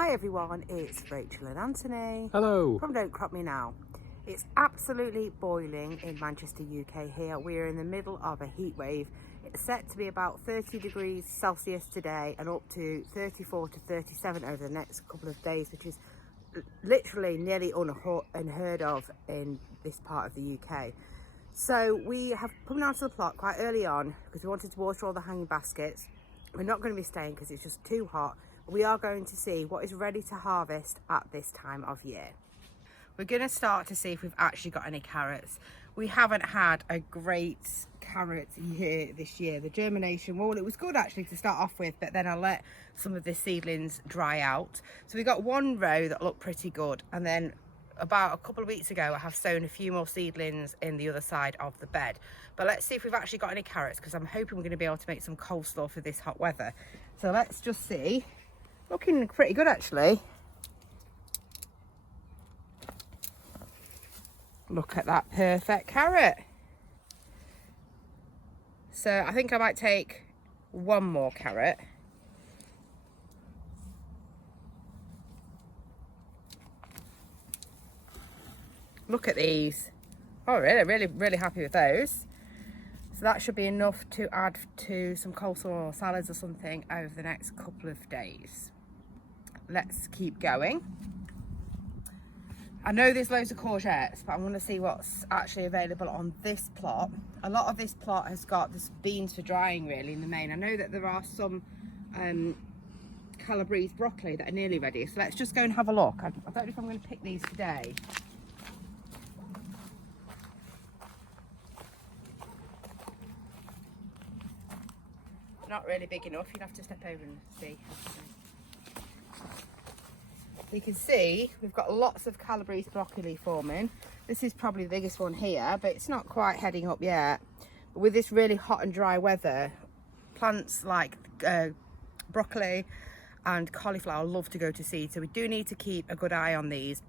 Hi everyone, it's Rachel and Anthony. Hello. From Don't Crop Me Now. It's absolutely boiling in Manchester, UK here. We're in the middle of a heat wave. It's set to be about 30 degrees Celsius today and up to 34 to 37 over the next couple of days, which is literally nearly unheard of in this part of the UK. So we have come down to the plot quite early on because we wanted to water all the hanging baskets. We're not going to be staying because it's just too hot. We are going to see what is ready to harvest at this time of year. We're going to start to see if we've actually got any carrots. We haven't had a great carrot year this year. The germination, well, it was good actually to start off with, but then I let some of the seedlings dry out. So we got one row that looked pretty good, and then about a couple of weeks ago I have sown a few more seedlings in the other side of the bed. But let's see if we've actually got any carrots, because I'm hoping we're going to be able to make some coleslaw for this hot weather. So let's just see. Looking pretty good actually. Look at that perfect carrot. So I think I might take one more carrot. Look at these. Oh, really happy with those. So that should be enough to add to some coleslaw or salads or something over the next couple of days. Let's keep going. I know there's loads of courgettes, but I want to see what's actually available on this plot. A lot of this plot has got this beans for drying really in the main. I know that there are some Calabrese broccoli that are nearly ready. So let's just go and have a look. I don't know if I'm going to pick these today. Not really big enough. You'd have to step over and see. You can see we've got lots of Calabrese broccoli forming. This is probably the biggest one here, but it's not quite heading up yet. But with this really hot and dry weather, plants like broccoli and cauliflower love to go to seed. So we do need to keep a good eye on these.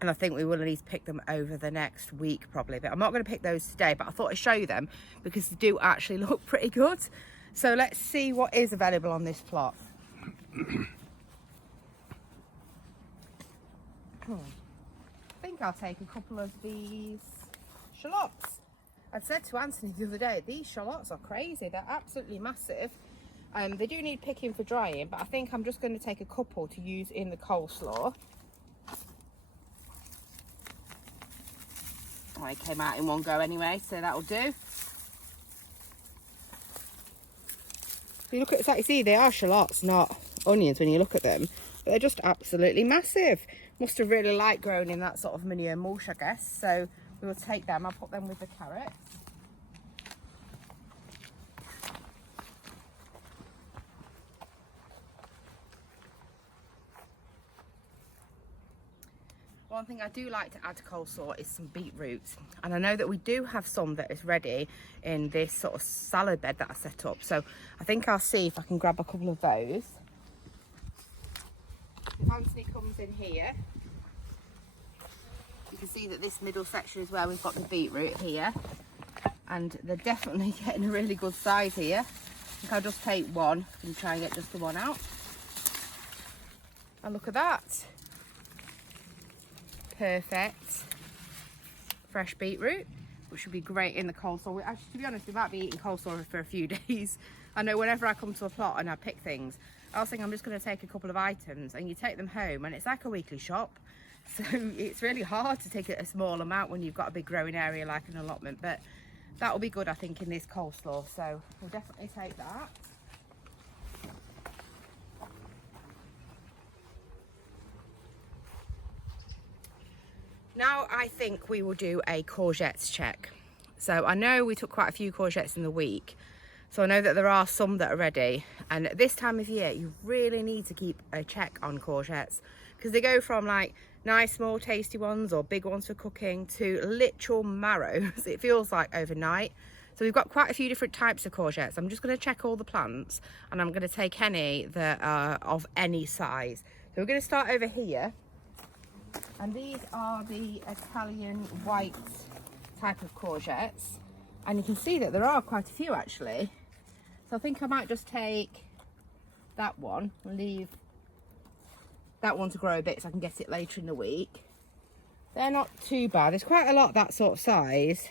And I think we will at least pick them over the next week probably. But I'm not going to pick those today, but I thought I'd show you them because they do actually look pretty good. So let's see what is available on this plot. I think I'll take a couple of these shallots. I said to Anthony the other day, these shallots are crazy. They're absolutely massive. They do need picking for drying, but I think I'm just going to take a couple to use in the coleslaw. Oh, it came out in one go anyway, so that'll do. You look at it's like you see they are shallots, not onions when you look at them, but they're just absolutely massive. Must have really liked growing in that sort of manure mulch, I guess. So we will take them. I'll put them with the carrots. One thing I do like to add to coleslaw is some beetroot, and I know that we do have some that is ready in this sort of salad bed that I set up, so I think I'll see if I can grab a couple of those. If Anthony comes in here, you can see that this middle section is where we've got the beetroot here, and they're definitely getting a really good size here. I think I'll just take one and try and get just the one out. And look at that. Perfect fresh beetroot, which would be great in the coleslaw. Actually, to be honest, we might be eating coleslaw for a few days. I know whenever I come to a plot and I pick things, I was thinking I'm just going to take a couple of items, and you take them home and it's like a weekly shop. So it's really hard to take a small amount when you've got a big growing area like an allotment, but that will be good I think in this coleslaw, so we'll definitely take that. Now I think we will do a courgettes check. So I know we took quite a few courgettes in the week, so I know that there are some that are ready, and at this time of year you really need to keep a check on courgettes because they go from like nice small tasty ones or big ones for cooking to literal marrows, it feels like, overnight. So we've got quite a few different types of courgettes. I'm just going to check all the plants and I'm going to take any that are of any size. So we're going to start over here. And these are the Italian white type of courgettes, and you can see that there are quite a few actually. So I think I might just take that one and leave that one to grow a bit so I can get it later in the week. They're not too bad. There's quite a lot that sort of size,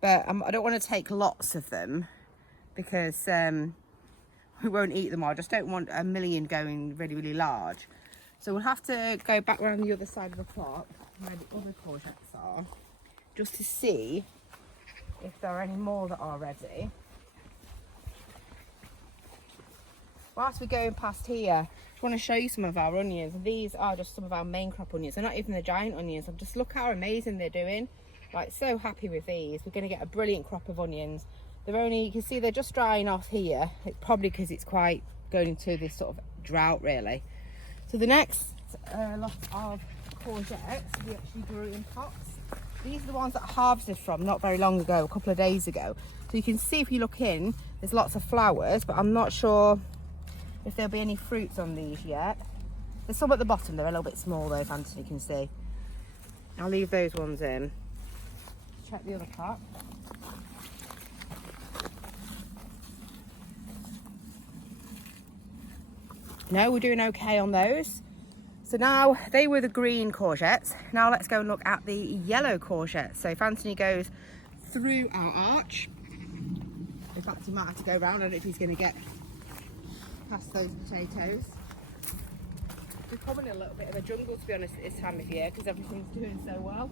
but I don't want to take lots of them because we won't eat them all. I just don't want a million going really, really large. So we'll have to go back around the other side of the plot where the other courgettes are, just to see if there are any more that are ready. Whilst we're going past here, I just want to show you some of our onions. These are just some of our main crop onions. They're not even the giant onions. Just look how amazing they're doing. Like, so happy with these. We're going to get a brilliant crop of onions. They're only, you can see they're just drying off here. It's probably because it's quite going into this sort of drought, really. So the next lot of courgettes we actually grew in pots. These are the ones that I harvested from not very long ago, a couple of days ago. So you can see if you look in, there's lots of flowers, but I'm not sure if there'll be any fruits on these yet. There's some at the bottom. They're a little bit small though, if Anthony can see. I'll leave those ones in. Check the other pot. No, we're doing okay on those. So now they were the green courgettes. Now let's go and look at the yellow courgettes. So if Anthony goes through our arch, in fact he might have to go around. I don't know if he's going to get past those potatoes. We're probably in a little bit of a jungle, to be honest, at this time of year because everything's doing so well.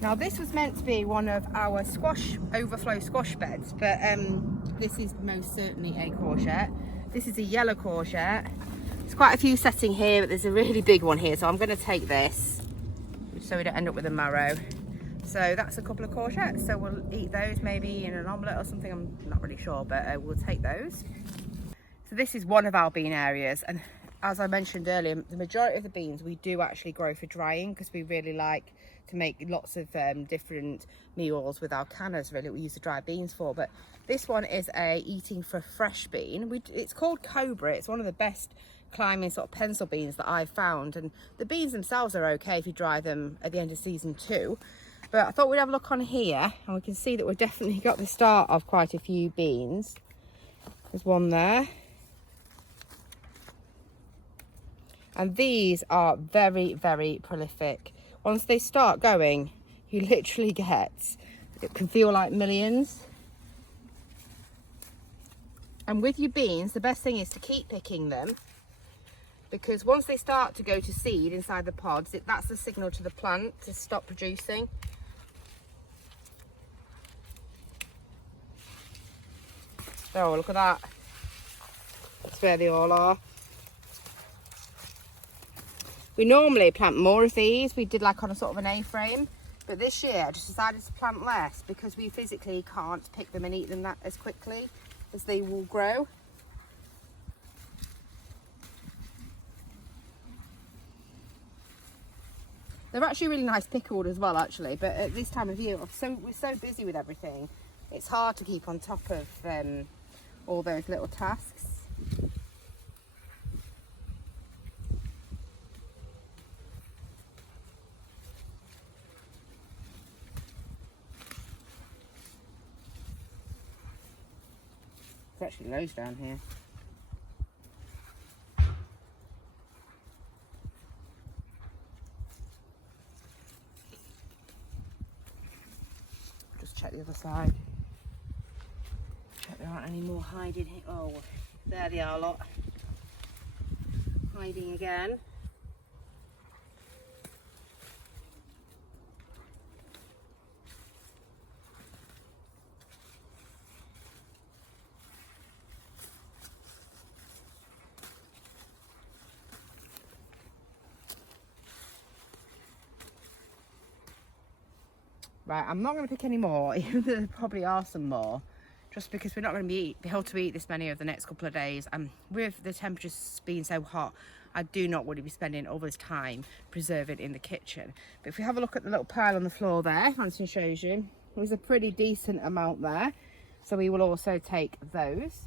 Now this was meant to be one of our overflow squash beds, but this is most certainly a courgette. This is a yellow courgette. There's quite a few setting here, but there's a really big one here, so I'm going to take this so we don't end up with a marrow. So that's a couple of courgettes, so we'll eat those maybe in an omelette or something. I'm not really sure, but we'll take those. So this is one of our bean areas, and as I mentioned earlier, the majority of the beans we do actually grow for drying because we really like to make lots of different meals with our canners. Really, we use the dry beans for. But this one is a eating for fresh bean. It's called Cobra. It's one of the best climbing sort of pencil beans that I've found, and the beans themselves are okay if you dry them at the end of season 2. But I thought we'd have a look on here, and we can see that we've definitely got the start of quite a few beans. There's one there. And these are very, very prolific. Once they start going, you literally get, it can feel like millions. And with your beans, the best thing is to keep picking them, because once they start to go to seed inside the pods, that's the signal to the plant to stop producing. Oh, look at that. That's where they all are. We normally plant more of these. We did like on a sort of an A-frame, but this year I just decided to plant less because we physically can't pick them and eat them that as quickly as they will grow. They're actually really nice pickled as well, actually, but at this time of year, we're so busy with everything, it's hard to keep on top of all those little tasks. There's actually loads down here. Just check the other side. Check there aren't any more hiding here. Oh, there they are, lot. Hiding again. Right, I'm not going to pick any more, even though there probably are some more, just because we're not going to be able to eat this many over the next couple of days. And with the temperatures being so hot, I do not want to be spending all this time preserving in the kitchen. But if we have a look at the little pile on the floor there, Anthony shows you, there's a pretty decent amount there. So we will also take those.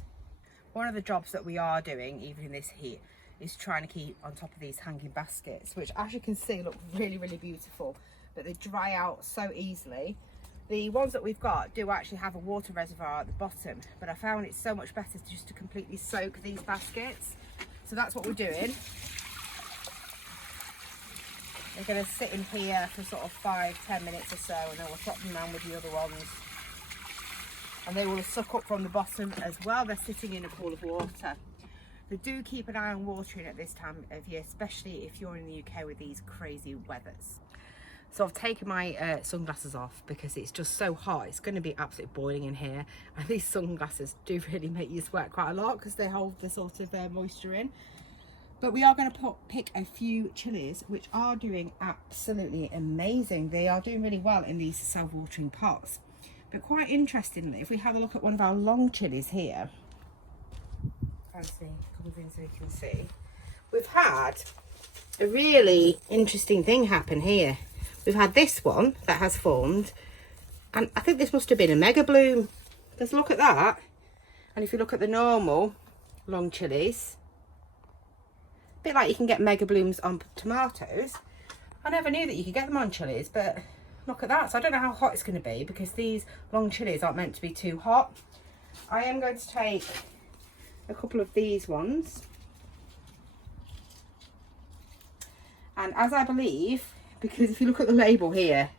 One of the jobs that we are doing, even in this heat, is trying to keep on top of these hanging baskets, which as you can see look really, really beautiful. But they dry out so easily, The ones that we've got do actually have a water reservoir at the bottom, but I found it's so much better just to completely soak these baskets. So that's what we're doing. They're going to sit in here for sort of 5-10 minutes or so, and then we'll swap them around with the other ones. And they will suck up from the bottom as well. They're sitting in a pool of water. They do keep an eye on watering at this time of year, especially if you're in the UK with these crazy weathers. So I've taken my sunglasses off because it's just so hot. It's going to be absolutely boiling in here. And these sunglasses do really make you sweat quite a lot because they hold the sort of moisture in. But we are going to pick a few chilies, which are doing absolutely amazing. They are doing really well in these self-watering pots. But quite interestingly, if we have a look at one of our long chilies here, come in so you can see, we've had a really interesting thing happen here. We've had this one that has formed, and I think this must have been a mega bloom. Let's look at that. And if you look at the normal long chilies, a bit like you can get mega blooms on tomatoes. I never knew that you could get them on chilies, but look at that. So I don't know how hot it's going to be because these long chilies aren't meant to be too hot. I am going to take a couple of these ones, and as I believe, because if you look at the label here,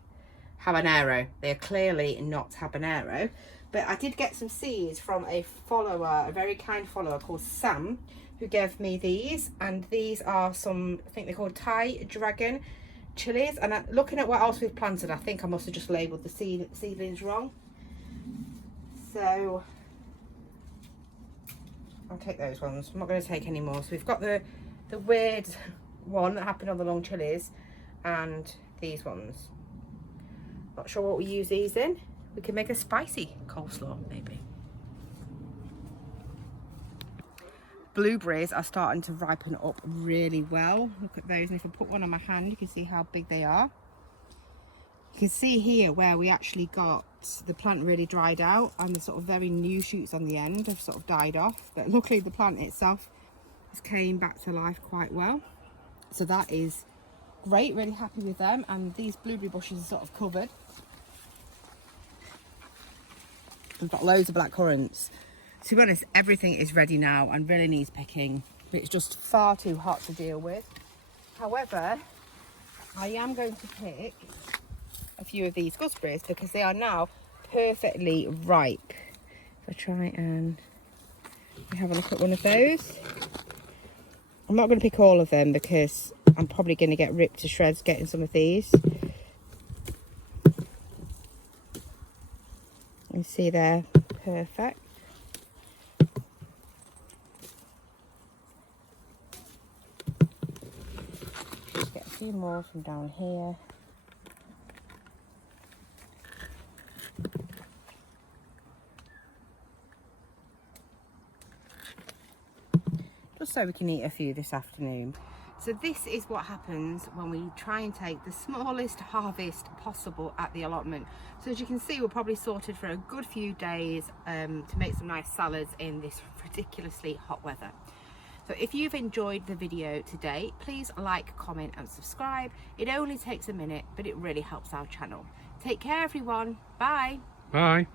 habanero, they're clearly not habanero, but I did get some seeds from a follower, a very kind follower called Sam, who gave me these, and these are some, I think they're called Thai dragon chilies. And looking at what else we've planted, I think I must have just labelled the seedlings wrong, so I'll take those ones. I'm not going to take any more. So we've got the weird one that happened on the long chilies, and these ones. Not sure what we use these in. We can make a spicy coleslaw maybe. Blueberries are starting to ripen up really well. Look at those, and if I put one on my hand you can see how big they are. You can see here where we actually got the plant really dried out, and the sort of very new shoots on the end have sort of died off, but luckily the plant itself has came back to life quite well. So that is great, really happy with them. And these blueberry bushes are sort of covered. We've got loads of black currants. To be honest, everything is ready now and really needs picking, but it's just far too hot to deal with. However, I am going to pick a few of these gooseberries because they are now perfectly ripe. So try and have a look at one of those. I'm not going to pick all of them because I'm probably going to get ripped to shreds getting some of these. You see they're perfect. Just get a few more from down here. Just so we can eat a few this afternoon. So this is what happens when we try and take the smallest harvest possible at the allotment. So as you can see, we're probably sorted for a good few days to make some nice salads in this ridiculously hot weather. So if you've enjoyed the video today, please like, comment and subscribe. It only takes a minute, but it really helps our channel. Take care everyone. Bye. Bye.